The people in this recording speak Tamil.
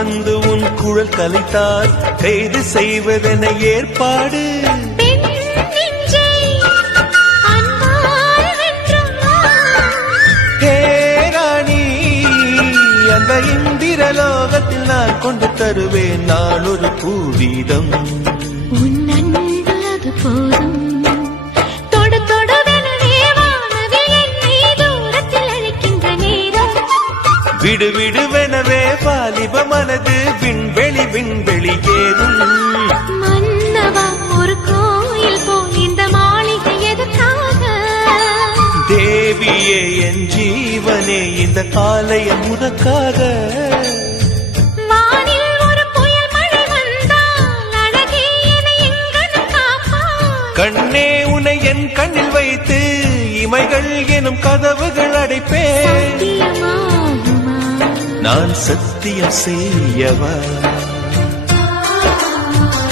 வந்து உன் குழல் கலைத்தால் கைது செய்வதென ஏற்பாடு. அந்த இந்திரலோகத்தில் நான் கொண்டு தருவேன் நான் ஒரு பூவீதம். அது போதும். தொடு தொடுவெனவே வானவில் என்னை தூரத்தில் அழைக்கின்ற நேரம். விடு விடுவெனவே வாலிப மனது விண்வெளி விண்வெளி ஏறும். மன்னவா ஒரு கோயில் போல் இந்த மாளிகை எதற்காக? தேவியே என் ஜீவனே இந்த ஆலயம் உனக்காக. கண்ணே உனை என் கண்ணில் வைத்து இமைகள் எனும் கதவுகள் அடைப்பேன். நான் சத்தியம் செய்யவா?